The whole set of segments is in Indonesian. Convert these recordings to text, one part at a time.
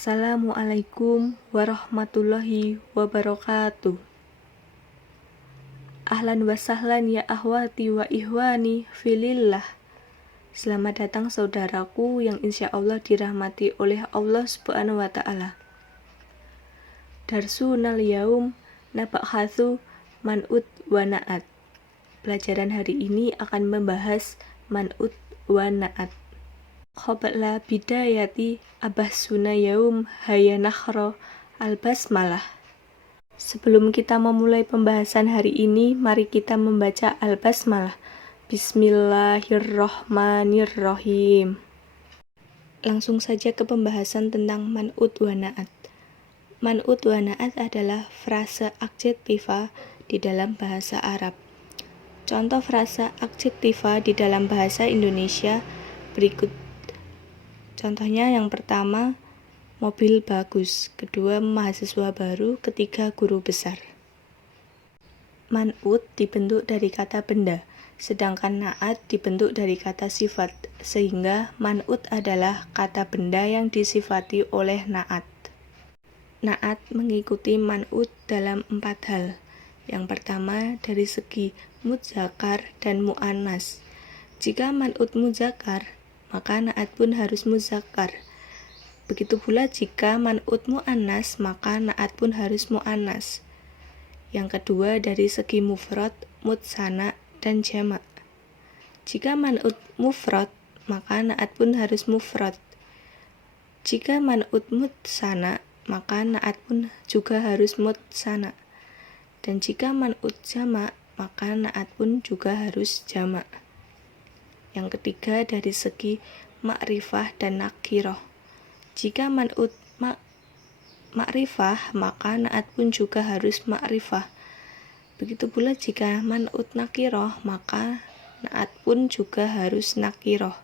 Assalamualaikum warahmatullahi wabarakatuh. Ahlan wa sahlan ya ahwati wa ihwani filillah. Selamat datang saudaraku yang insya Allah dirahmati oleh Allah Subhanahu wa Ta'ala. Darsunal yaum nabakhathu man'ut wa na'at. Pelajaran hari ini akan membahas man'ut wa na'at. Qabla bidayati abahsuna yaum hayanakhra al-basmalah. Sebelum kita memulai pembahasan hari ini, mari kita membaca al-basmalah. Bismillahirrahmanirrahim. Langsung saja ke pembahasan tentang man'ut wa na'at. Man'ut wa na'at adalah frase adjektiva di dalam bahasa Arab. Contoh frase adjektiva di dalam bahasa Indonesia berikut. Contohnya yang pertama, mobil bagus, kedua mahasiswa baru, ketiga guru besar. Man'ut dibentuk dari kata benda, sedangkan na'at dibentuk dari kata sifat, sehingga man'ut adalah kata benda yang disifati oleh na'at. Na'at mengikuti man'ut dalam 4 hal. Yang pertama, dari segi mudzakkar dan mu'annas. Jika man'ut mudzakkar, maka na'at pun harus mudzakkar. Begitu pula jika man'ut mu'annas, maka na'at pun harus mu'annas. Yang kedua, dari segi mufrad, mutsana, dan jamak. Jika man'ut mufrad, maka na'at pun harus mufrad. Jika man'ut mutsana, maka na'at pun juga harus mutsana. Dan jika man'ut jamak, maka na'at pun juga harus jamak. Yang ketiga, dari segi ma'rifah dan nakirah. Jika man'ut ma'rifah, maka na'at pun juga harus ma'rifah. Begitu pula jika man'ut nakirah, maka na'at pun juga harus nakirah.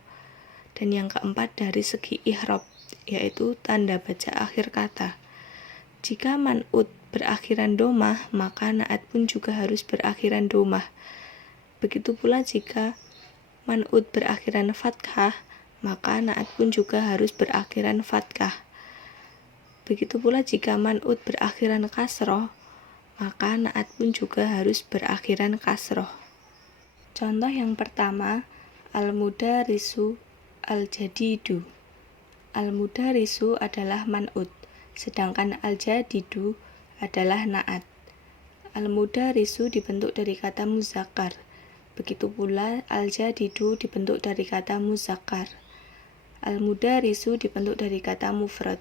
Dan yang keempat, dari segi i'rab, yaitu tanda baca akhir kata. Jika man'ut berakhiran domah, maka na'at pun juga harus berakhiran domah. Begitu pula jika man'ut berakhiran fathah, maka na'at pun juga harus berakhiran fathah. Begitu pula jika man'ut berakhiran kasroh, maka na'at pun juga harus berakhiran kasroh. Contoh yang pertama, al-mudarisu al-jadidu. Al-mudarisu adalah man'ut, sedangkan al-jadidu adalah na'at. Al-mudarisu dibentuk dari kata muzakkar. Begitu pula al-jadidu dibentuk dari kata muzakkar. Al-mudarisu dibentuk dari kata mufrad.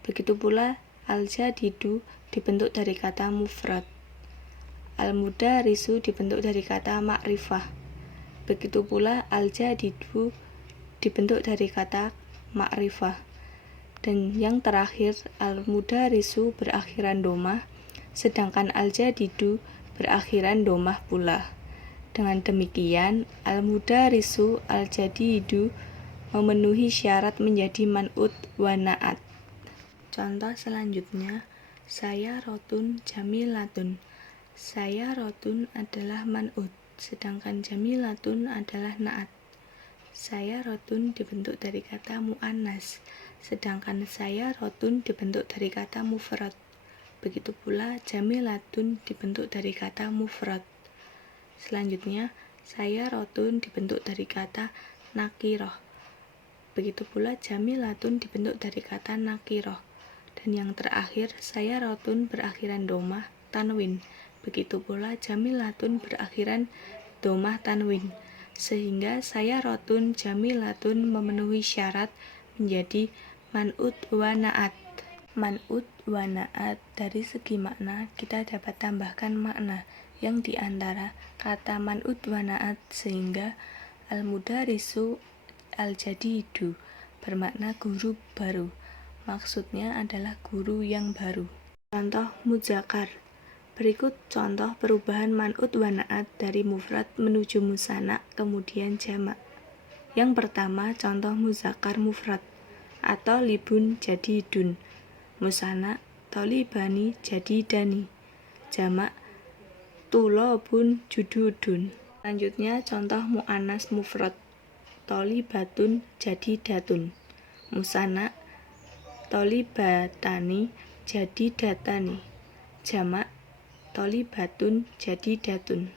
Begitu pula al-jadidu dibentuk dari kata mufrad. Al-mudarisu dibentuk dari kata ma'rifah. Begitu pula al-jadidu dibentuk dari kata ma'rifah. Dan yang terakhir, al-mudarisu berakhiran domah, sedangkan al-jadidu berakhiran domah pula. Dengan demikian, al-mudarisu al-jadidu memenuhi syarat menjadi man'ut wa na'at. Contoh selanjutnya, sayyaratun jamilatun. Sayyaratun adalah man'ut, sedangkan jamilatun adalah na'at. Sayyaratun dibentuk dari kata mu'annas, sedangkan sayyaratun dibentuk dari kata mufrad. Begitu pula jamilatun dibentuk dari kata mufrad. Selanjutnya, sayyaratun dibentuk dari kata nakirah. Begitu pula jamilatun dibentuk dari kata nakirah. Dan yang terakhir, sayyaratun berakhiran domah tanwin. Begitu pula jamilatun berakhiran domah tanwin. Sehingga sayyaratun jamilatun memenuhi syarat menjadi man'ut wa na'at. Man'ut wa na'at, dari segi makna kita dapat tambahkan makna yang diantara kata man'ut wa na'at, sehingga al-mudarisu al-jadidu bermakna guru baru. Maksudnya adalah guru yang baru. Contoh mudzakkar. Berikut contoh perubahan man'ut wa na'at dari mufrad menuju musanna kemudian jamak. Yang pertama, contoh mudzakkar mufrad. At-thalibun jadi dun. Musanna thalibani jadi dani. Jamak tulobun jududun. Selanjutnya contoh mu'annas mufrad. Thalibatun jadi datun. Musanna tolibatani jadi datani. Jamak tolibatun jadi datun.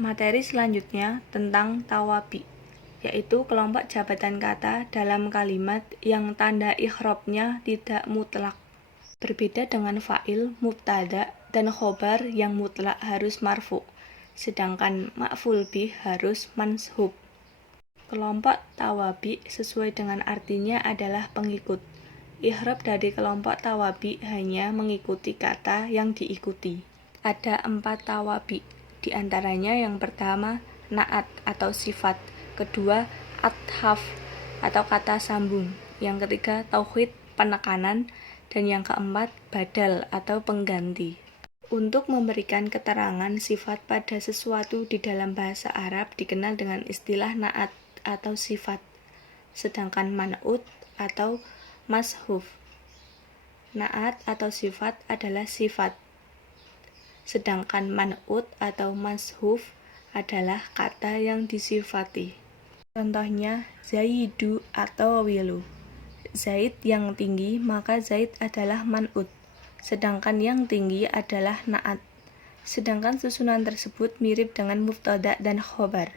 Materi selanjutnya tentang tawabi, yaitu kelompok jabatan kata dalam kalimat yang tanda i'rabnya tidak mutlak. Berbeda dengan fa'il, mubtada, dan khobar yang mutlak harus marfu, sedangkan ma'ful bih harus manshub. Kelompok tawabi sesuai dengan artinya adalah pengikut. I'rab dari kelompok tawabi hanya mengikuti kata yang diikuti. Ada 4 tawabi, di antaranya yang pertama na'at atau sifat, kedua athaf atau kata sambung, yang ketiga tauhid penekanan, dan yang keempat badal atau pengganti. Untuk memberikan keterangan sifat pada sesuatu di dalam bahasa Arab dikenal dengan istilah na'at atau sifat, sedangkan man'ut atau mashuf. Na'at atau sifat adalah sifat, sedangkan man'ut atau mashuf adalah kata yang disifati. Contohnya Zaidu atau Wilu. Zaid yang tinggi, maka Zaid adalah man'ut, sedangkan yang tinggi adalah na'at. Sedangkan susunan tersebut mirip dengan mubtada dan khobar,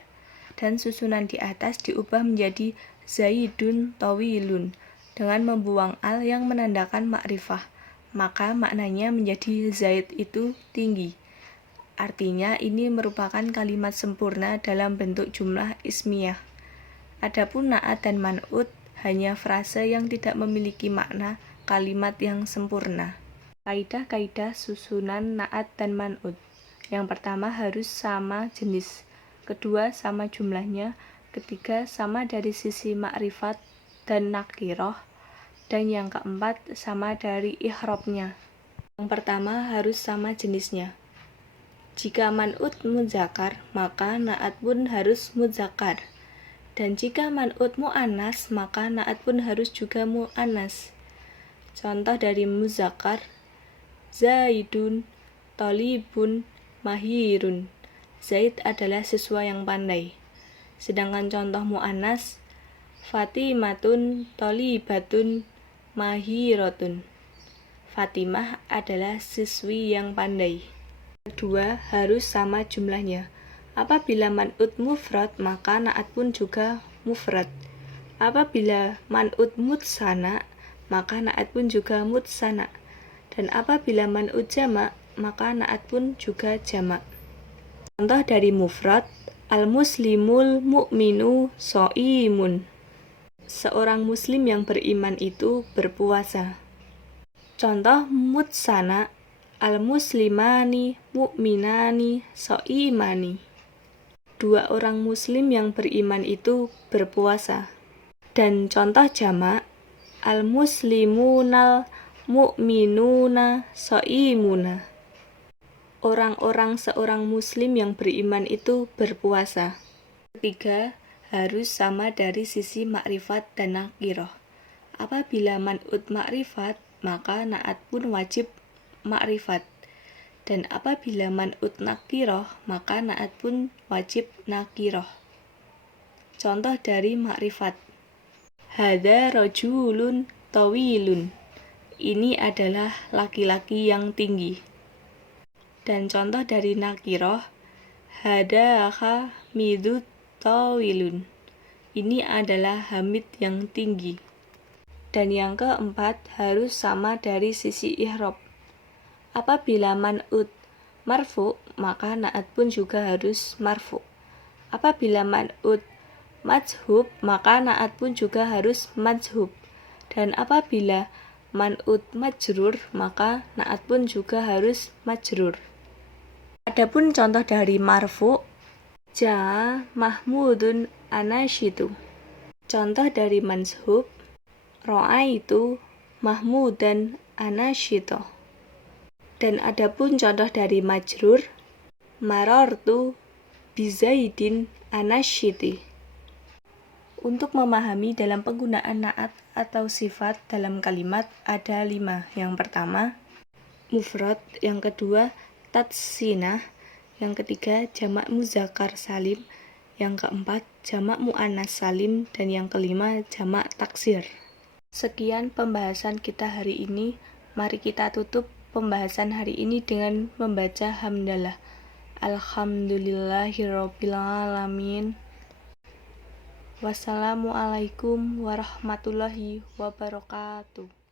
dan susunan di atas diubah menjadi Zaidun tawilun dengan membuang al yang menandakan ma'rifah, maka maknanya menjadi Zaid itu tinggi. Artinya ini merupakan kalimat sempurna dalam bentuk jumlah ismiyah. Adapun na'at dan man'ut hanya frase yang tidak memiliki makna kalimat yang sempurna. Kaidah-kaidah susunan na'at dan man'ut. Yang pertama harus sama jenis, kedua sama jumlahnya, ketiga sama dari sisi ma'rifat dan nakiroh, dan yang keempat sama dari i'rabnya. Yang pertama harus sama jenisnya. Jika man'ut muzakkar, maka na'at pun harus muzakkar. Dan jika man'ut mu'annas, maka na'at pun harus juga mu'annas. Contoh dari muzakkar, Zaidun, Tolibun, Mahirun. Zaid adalah siswa yang pandai. Sedangkan contoh mu'annas, Fatimatun, Tolibatun, Mahirotun. Fatimah adalah siswi yang pandai. Kedua, harus sama jumlahnya. Apabila man'ut mufrad, maka na'at pun juga mufrad. Apabila man'ut mutsana, maka na'at pun juga mutsana. Dan apabila man'ut jamak, maka na'at pun juga jamak. Contoh dari mufrad, al-muslimul mu'minu so'imun. Seorang muslim yang beriman itu berpuasa. Contoh mutsana, al-muslimani mu'minani so'imani. 2 orang muslim yang beriman itu berpuasa. Dan contoh jamak, al-muslimunal mu'minuna so'imuna. Orang-orang seorang muslim yang beriman itu berpuasa. Ketiga, harus sama dari sisi makrifat dan nakiroh. Apabila man'ut makrifat, maka na'at pun wajib makrifat. Dan apabila man'ut nakiroh, maka na'at pun wajib nakiroh. Contoh dari makrifat, hada rojulun tawilun. Ini adalah laki-laki yang tinggi. Dan contoh dari nakiroh, hada hamidut tawilun. Ini adalah Hamid yang tinggi. Dan yang keempat, harus sama dari sisi i'rab. Apabila man'ut marfu, maka na'at pun juga harus marfu. Apabila man'ut majhub, maka na'at pun juga harus majhub. Dan apabila man'ut majrur, maka na'at pun juga harus majrur. Adapun contoh dari marfu, ja'a mahmudun anasyitu. Contoh dari manshub, ra'aitu mahmudan anasyito. Dan adapun contoh dari majrur, marartu bizaidin anasyiti. Untuk memahami dalam penggunaan na'at atau sifat dalam kalimat ada 5. Yang pertama, mufrad. Yang kedua, tatsinah. Yang ketiga, jamak muzakkar salim. Yang keempat, jamak mu'annas salim. Dan yang kelima, jamak taksir. Sekian pembahasan kita hari ini. Mari kita tutup pembahasan hari ini dengan membaca hamdalah. Alhamdulillahirabbil alamin. Wassalamualaikum warahmatullahi wabarakatuh.